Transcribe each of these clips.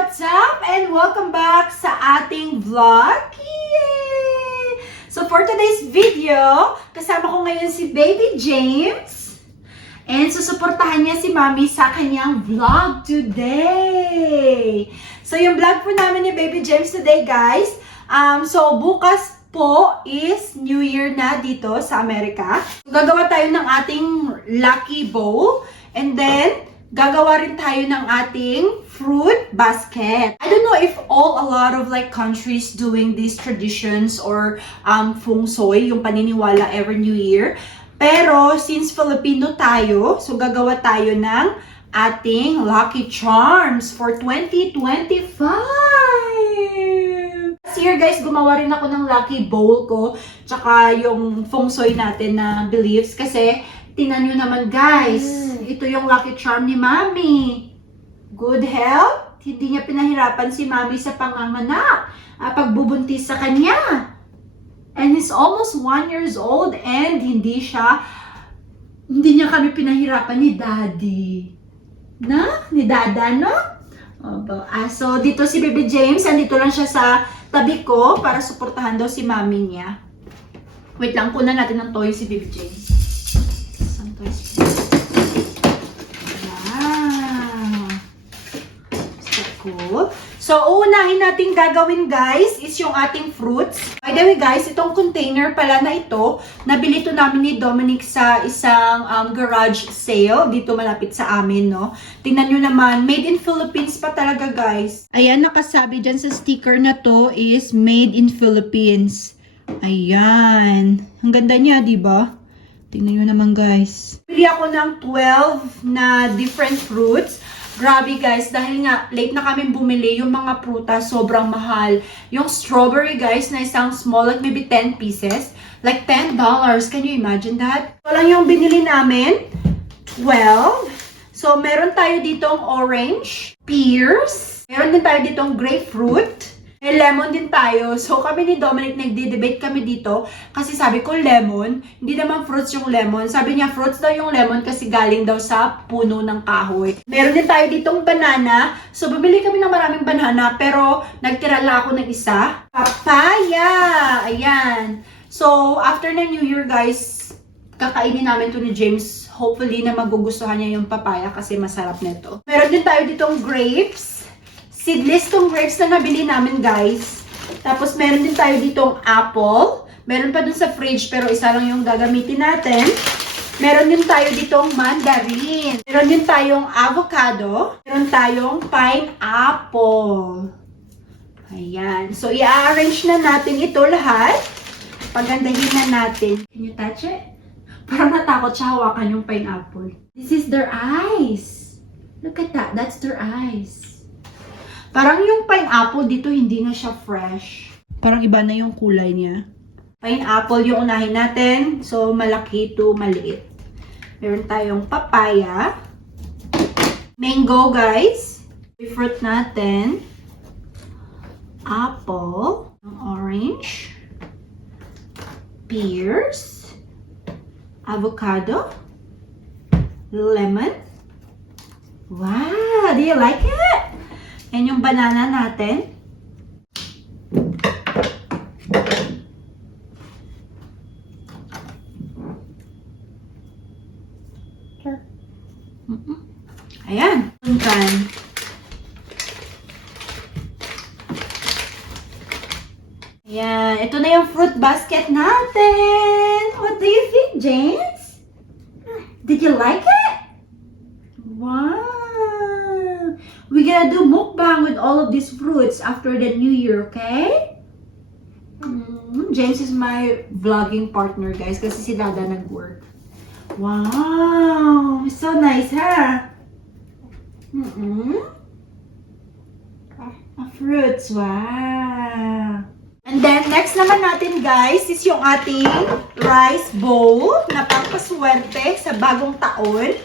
What's up? And welcome back sa ating vlog. Yay! So for today's video, kasama ko ngayon si Baby James. And susuportahan niya si Mommy sa kanyang vlog today. So yung vlog po namin ni Baby James today, guys. So bukas po is New Year na dito sa Amerika. So, gagawa tayo ng ating lucky bowl. And then, gagawa rin tayo ng ating fruit basket. I don't know if a lot of like countries doing these traditions or feng shui, yung paniniwala every New Year. Pero since Filipino tayo, so gagawa tayo ng ating lucky charms for 2025. Last year guys, gumawa rin ako ng lucky bowl ko, tsaka yung feng shui natin na beliefs kasi tingnan nyo naman guys, ito yung lucky charm ni Mommy. Good health, hindi niya pinahirapan si Mommy sa panganganak, pagbubuntis sa kanya. And he's almost 1 years old and hindi niya kami pinahirapan ni Daddy. Ni Dada, no? So dito si Baby James, andito lang siya sa tabi ko para suportahan daw si Mommy niya. Wait lang, kunan natin ng toy si Baby James. Cool. So, uunahin natin gagawin guys is yung ating fruits. By the way guys, itong container pala na ito, nabili ito namin ni Dominic sa isang garage sale dito malapit sa amin, no? Tingnan nyo naman, made in Philippines pa talaga guys. Ayan, nakasabi dyan sa sticker na to is made in Philippines. Ayan. Ang ganda niya, diba? Tingnan nyo naman guys. Bili ako ng 12 na different fruits. Grabe guys, dahil nga late na kami bumili, yung mga prutas sobrang mahal. Yung strawberry guys na isang small, like maybe 10 pieces, like $10. Can you imagine that? Ito lang yung binili namin, 12. So meron tayo ditong orange, pears, meron din tayo ditong grapefruit, may lemon din tayo. So kami ni Dominic nagde-debate kami dito kasi sabi ko lemon, hindi naman fruits yung lemon. Sabi niya fruits daw yung lemon kasi galing daw sa puno ng kahoy. Meron din tayo ditong banana. So bumili kami ng maraming banana pero nagtira lang ako ng isa. Papaya! Ayan. So after ng New Year guys, kakainin namin to ni James. Hopefully na magugustuhan niya yung papaya kasi masarap nito. Meron din tayo ditong grapes. Seedless tong grapes na nabili namin guys. Tapos meron din tayo ditong apple. Meron pa dun sa fridge pero isa lang yung gagamitin natin. Meron din tayo ditong mandarin. Meron din tayong avocado. Meron tayong pineapple. Ayan. So i-arrange na natin ito lahat. Pagandahin na natin. Can you touch it? Parang natakot siya hawakan yung pineapple. This is their eyes. Look at that. That's their eyes. Parang yung pineapple dito hindi na siya fresh. Parang iba na yung kulay niya. Pineapple yung unahin natin. So, malaki to maliit. Meron tayong papaya. Mango, guys. Fruit natin. Apple. Orange. Pears. Avocado. Lemon. Wow! Do you like it? And yung banana natin. Ayan. Ayan. Ito na yung fruit basket natin. What do you think, James? Did you like it? Wow. We're gonna do mukbang with all of these fruits after the New Year, okay? James is my vlogging partner, guys, kasi si Dada nag-work. Wow! So nice, ha? Fruits, wow! And then, next naman natin, guys, is yung ating rice bowl na pangpaswerte sa bagong taon.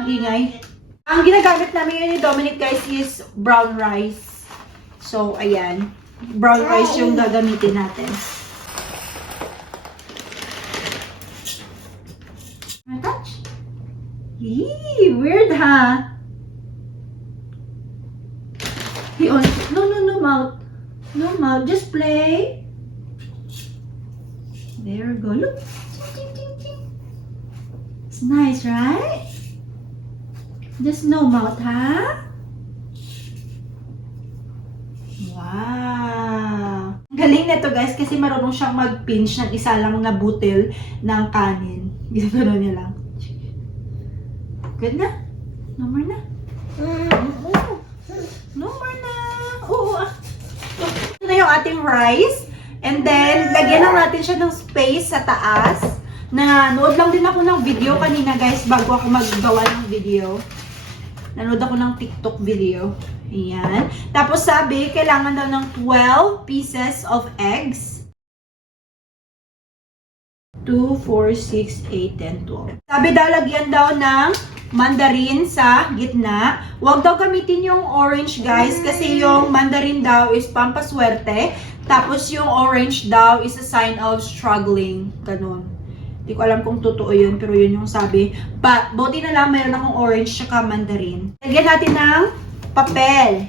Ang ingay. Ang ginagamit namin yun ni Dominic guys is brown rice. So, ayan. Brown rice yung gagamitin natin. Touch? Yee, weird ha? Yun. No, no, no mouth. No mouth. Just play. There we go. Look. Ting, ting, ting. It's nice, right? Just no mouth, ha? Wow. Galing nito guys kasi marunong siyang mag-pinch ng isa lang na butil ng kanin. Ginagano niya lang. Good na? No more na? No more na. Oo. Ito na yung ating rice. And then, lagyan lang natin siya ng space sa taas. Nanood lang din ako ng video kanina guys bago ako maggawa ng video. Nanood ako ng TikTok video. Ayan. Tapos sabi, kailangan daw ng 12 pieces of eggs. 2, 4, 6, 8, 10, 12. Sabi daw, lagyan daw ng mandarin sa gitna. Huwag daw gamitin yung orange guys kasi yung mandarin daw is pampaswerte. Tapos yung orange daw is a sign of struggling. Ganun. Hindi ko alam kung totoo yun, pero yun yung sabi. Buti na lang mayroon akong orange tsaka mandarin. Lagyan natin ng papel.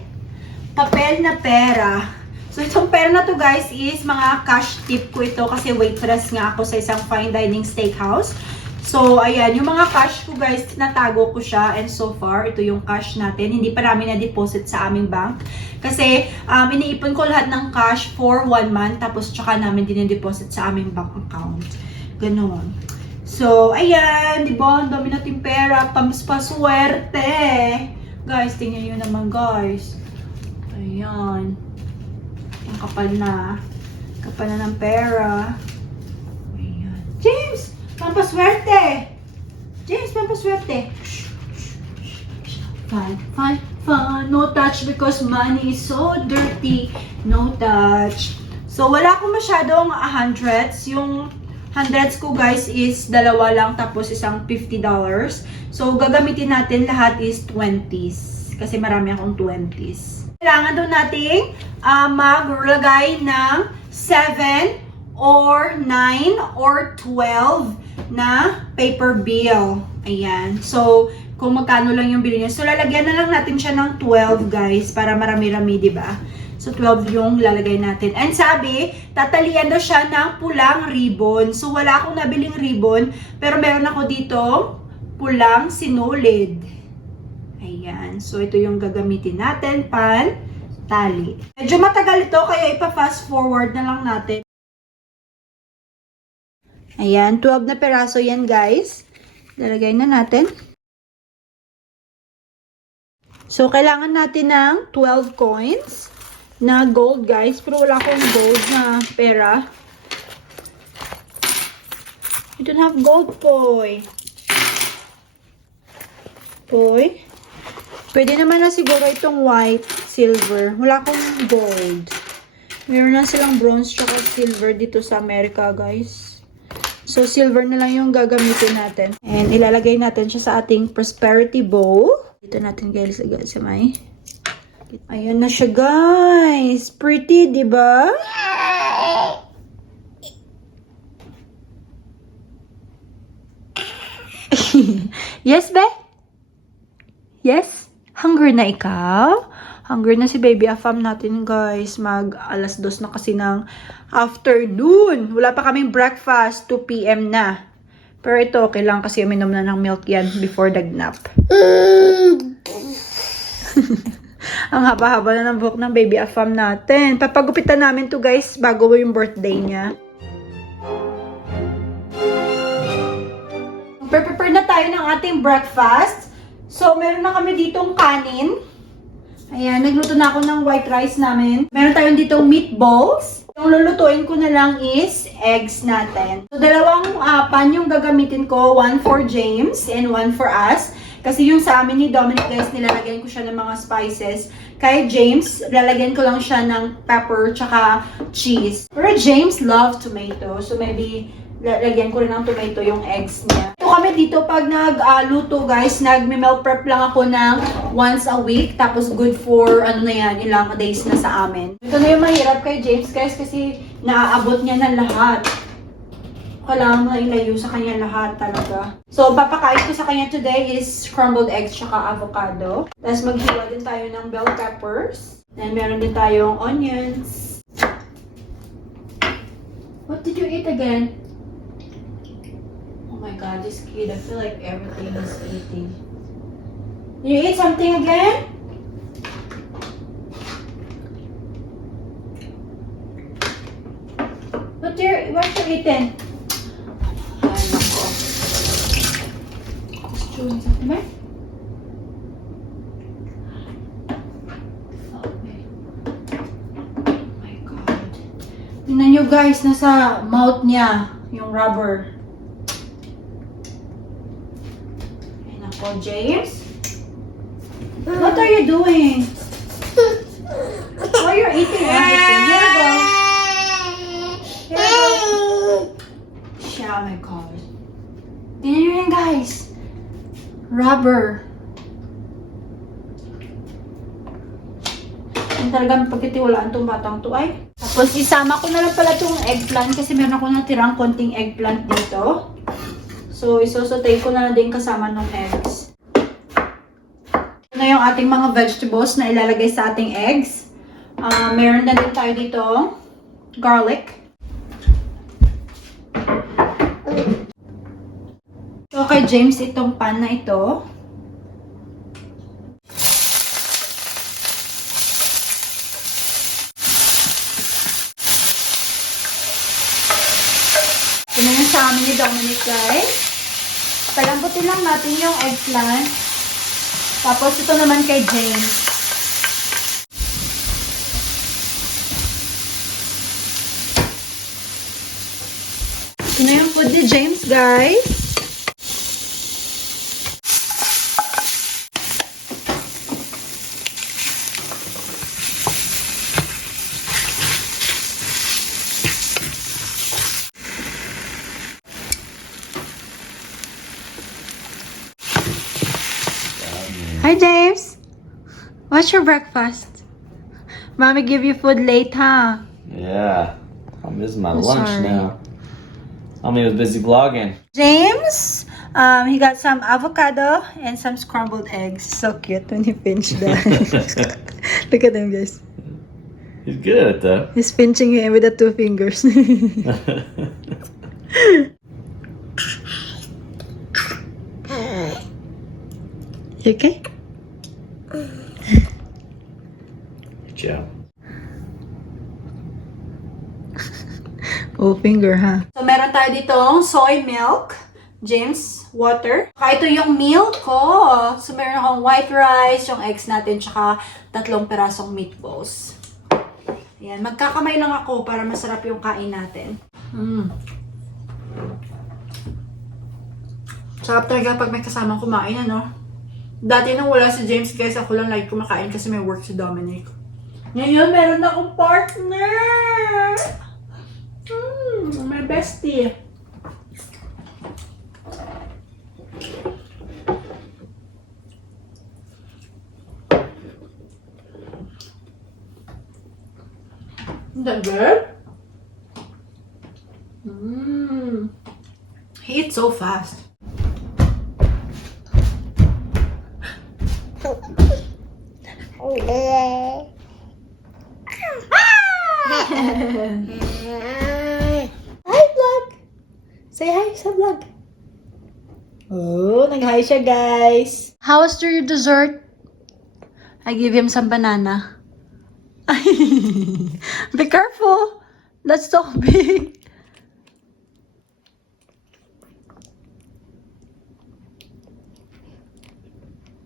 Papel na pera. So, itong pera na to guys is mga cash tip ko ito kasi waitress nga ako sa isang fine dining steakhouse. So, ayan. Yung mga cash ko guys, natago ko siya. And so far, ito yung cash natin. Hindi pa namin na-deposit sa aming bank. Kasi, iniipon ko lahat ng cash for 1 month. Tapos, tsaka namin din-deposit sa aming bank account. Ganon. So, ayan. Diba? Ang dami natin pera. Pampaswerte. Guys, tingnan nyo naman guys. Ayan. Ang kapal na. Kapal na ng pera. Ayan. James! Pampaswerte! James, pampaswerte! Fun, fun, fun. No touch because money is so dirty. No touch. So, wala akong masyadong hundreds. Yung hundreds ko guys is dalawa lang tapos isang $50. So, gagamitin natin lahat is 20s. Kasi marami akong 20s. Kailangan daw nating maglagay ng 7 or 9 or 12 na paper bill. Ayan. So, kung magkano lang yung bilhin niya. So, lalagyan na lang natin siya ng 12 guys para marami-rami, di ba? So, 12 yung lalagay natin. And sabi, tatalian daw siya ng pulang ribbon. So, wala akong nabiling ribbon. Pero meron ako dito pulang sinulid. Ayan. So, ito yung gagamitin natin. Tali. Medyo matagal ito, kaya ipa-fast forward na lang natin. Ayan. 12 na peraso yan, guys. Lalagay na natin. So, kailangan natin ng 12 coins na gold, guys. Pero wala akong gold na pera. I don't have gold, Poy. Poy. Pwede naman na siguro itong white, silver. Wala akong gold. Meron na silang bronze tsaka silver dito sa Amerika, guys. So, silver na lang yung gagamitin natin. And ilalagay natin siya sa ating prosperity bowl. Dito natin, guys, lagay sa may. Ayan na siya, guys. Pretty, di ba? Yes, be? Yes? Hungry na ikaw? Hungry na si baby afam natin, guys. Mag 2:00 na kasi ng afternoon. Wala pa kaming breakfast. 2 p.m. na. Pero ito, okay lang kasi uminom na ng milk yan before the nap. Ang haba-haba na ng buhok ng baby afam natin. Papagupitan namin to, guys, bago yung birthday niya. Prepare na tayo ng ating breakfast. So, meron na kami ditong kanin. Ayan, nagluto na ako ng white rice namin. Meron tayong ditong meatballs. Yung lulutuin ko na lang is eggs natin. So, dalawang pan yung gagamitin ko. One for James and one for us. Kasi yung sa amin ni Dominic, guys, nilalagyan ko siya ng mga spices. Kay James, lalagyan ko lang siya ng pepper tsaka cheese. Pero James loves tomato. So, maybe lagyan ko rin ng tomato yung eggs niya. Ito kami dito pag nagluto, guys, nag-meal prep lang ako ng once a week. Tapos good for, ano na yan, ilang days na sa amin. Ito na yung mahirap kay James, guys, kasi naaabot niya na lahat. Kailangan mo na ilayo sa kanya lahat talaga. So, papakain ko sa kanya today is scrambled eggs tsaka avocado. Tapos maghiwa din tayo ng bell peppers. Then, meron din tayong onions. What did you eat again? Oh my god, this kid, I feel like everything he's eating. Did you eat something again? What you eating? Ay, nako. Just chewing something, right? Okay. Oh my god. Tingnan nyo guys, nasa mouth niya yung rubber. Ay, nako, James? What are you doing? Why you're eating everything? Here you go. Here you go. Oh my god. Tingnan nyo yan guys. Rubber. Yung talagang pagkitiwalaan tong batang to ay. Tapos isama ko na lang pala tong eggplant kasi meron ako natirang konting eggplant dito. So isosotay ko na din kasama ng eggs. Ito na yung ating mga vegetables na ilalagay sa ating eggs. Meron na din tayo dito garlic. So kay James itong pan na ito. Ito na yung sa amin ni Dominic guys. Palambutin lang natin yung eggplant. Tapos ito naman kay James. Ito na yung food ni James guys. Hi James, what's your breakfast? Mommy give you food late, huh? Yeah, this is my I'm lunch sorry. now. Mommy was busy vlogging. James, he got some avocado and some scrambled eggs. So cute when he pinched that. Look at him guys. He's good at it though. He's pinching it with the 2 fingers. You okay? Joe. Oh, finger, ha? So, meron tayo ditong soy milk, James, water. Saka ito yung milk ko. So, meron akong white rice, yung eggs natin, tsaka 3 perasong meatballs. Ayan, magkakamay lang ako para masarap yung kain natin. Sarap talaga pag may kasamang kumain, ano? Dati nung wala si James, guys, ako lang like kumakain kasi may work si Dominic. Ngayon, meron akong partner! My bestie. Is that good? He eats so fast. Hi, vlog! Say hi sa vlog. Oh, nag-hi siya, guys. How was your dessert? I give him some banana. Be careful. That's so big.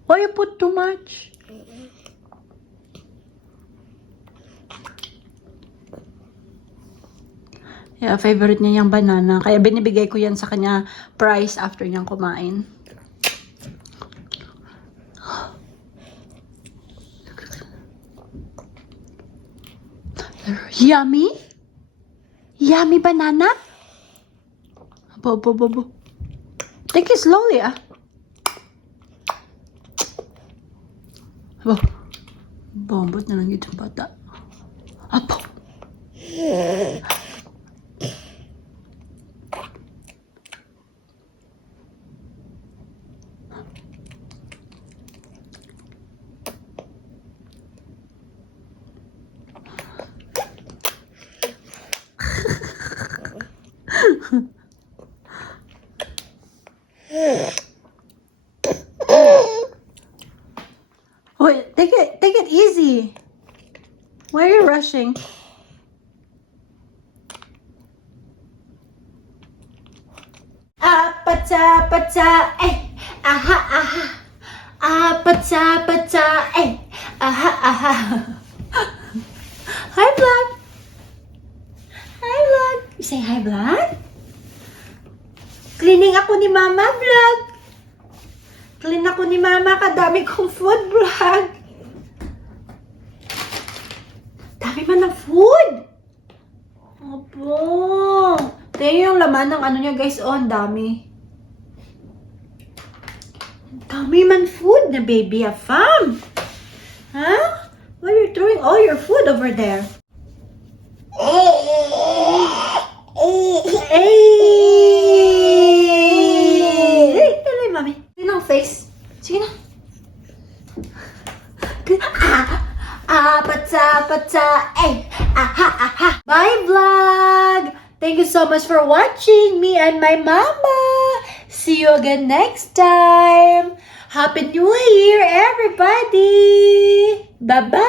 Why you put too much? Yeah, favorite niya yung banana. Kaya binibigay ko yan sa kanya price after niyang kumain. Yummy? Yummy banana? Bo. Take it slowly, ah. Bo. Bombot na lang yung bata. Apo. easy. Why are you rushing? Apata, eh. Aha, aha. Apata, eh. Aha, aha. Hi, vlog. Hi, vlog. You say hi, vlog? Cleaning ako ni Mama, vlog. Clean ako ni Mama, kadami kong food, vlog. Dami man ng food. Opo. Tingnan yung laman ng ano niya, guys. Oh, ang dami. Ang dami man food na baby, fam. Huh? Why are you throwing all your food over there? Hey! Dali, mami. Yun ang face. Sige na. Pata, eh. Aha, aha. Bye, vlog. Thank you so much for watching me and my mama. See you again next time. Happy New Year, everybody. Bye-bye.